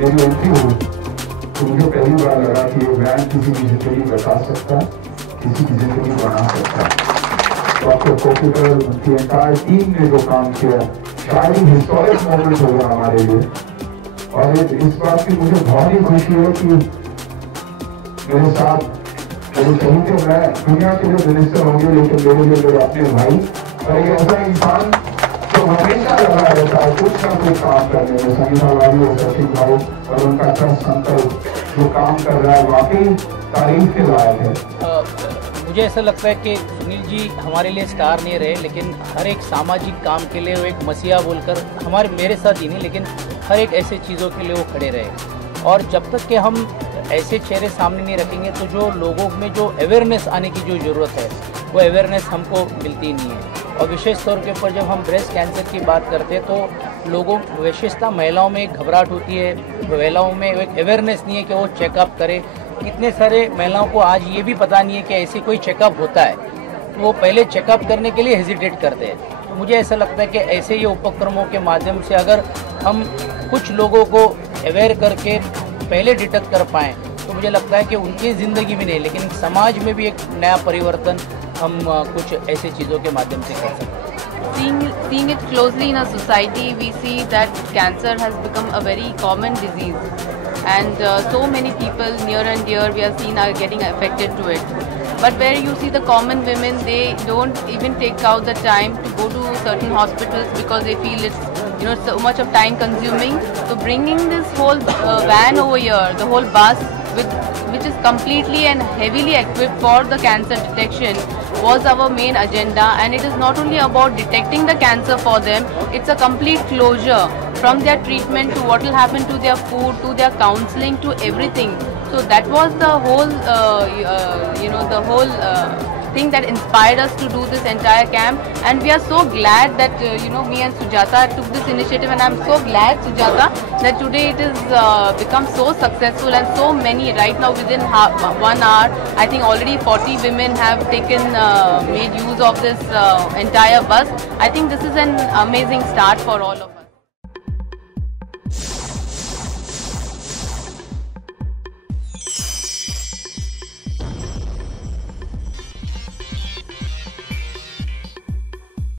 मेरी एंट्री हुई तो मुझे पहली बार लगा कि ये वैन किसी की जिंदगी बचा सकता है, किसी की जिंदगी बना सकता है। डॉक्टर कोशिकर, उनकी एंटायर टीम ने जो काम किया शायद ही हिस्टोरिक मोमेंट होगा हमारे लिए। और इस बात की मुझे बहुत ही खुशी है कि मेरे साथ मेरे सही थे, मैं दुनिया के लिए मिनिस्टर होंगे लेकिन मेरे लिए मेरे अपने भाई और एक ऐसा इंसान जो हमेशा लगा रहता है कुछ ना कुछ काम करने में, संगीता भाई और सचिन भाई और उनका संकल्प जो काम कर रहा है वाकई तारीफ के लायक है। मुझे ऐसा लगता है कि सुनील जी हमारे लिए स्टार नहीं रहे, लेकिन हर एक सामाजिक काम के लिए वो एक मसीहा बोलकर मेरे साथ ही नहीं लेकिन हर एक ऐसे चीज़ों के लिए वो खड़े रहे। और जब तक कि हम ऐसे चेहरे सामने नहीं रखेंगे तो जो लोगों में जो अवेयरनेस आने की जो ज़रूरत है वो अवेयरनेस हमको मिलती नहीं है। और विशेष तौर के ऊपर जब हम ब्रेस्ट कैंसर की बात करते हैं तो लोगों विशेषता महिलाओं में एक घबराहट होती है, महिलाओं में एक अवेयरनेस नहीं है कि वो चेकअप करें। कितने सारे महिलाओं को आज ये भी पता नहीं है कि ऐसे कोई चेकअप होता है, तो वो पहले चेकअप करने के लिए हेजिटेट करते हैं। तो मुझे ऐसा लगता है कि ऐसे ये उपक्रमों के माध्यम से अगर हम कुछ लोगों को अवेयर करके पहले डिटेक्ट कर पाएँ तो मुझे लगता है कि उनकी ज़िंदगी में नहीं लेकिन समाज में भी एक नया परिवर्तन हम कुछ ऐसे चीज़ों के माध्यम से कर सकते हैं। Seeing it closely in a society, we see that cancer has become a very common disease, and so many people near and dear we are seen are getting affected to it. But where you see the common women, they don't even take out the time to go to certain hospitals because they feel it's so much of time consuming. So bringing this whole van over here, the whole bus which is completely and heavily equipped for the cancer detection was our main agenda. And it is not only about detecting the cancer for them, it's a complete closure from their treatment to what will happen to their food, to their counseling, to everything. So that was the whole thing that inspired us to do this entire camp. And we are so glad that me and Sujata took this initiative, and I'm so glad, Sujata, that today it has become so successful, and so many right now within 1 hour I think already 40 women have made use of this entire bus. I think this is an amazing start for all of us.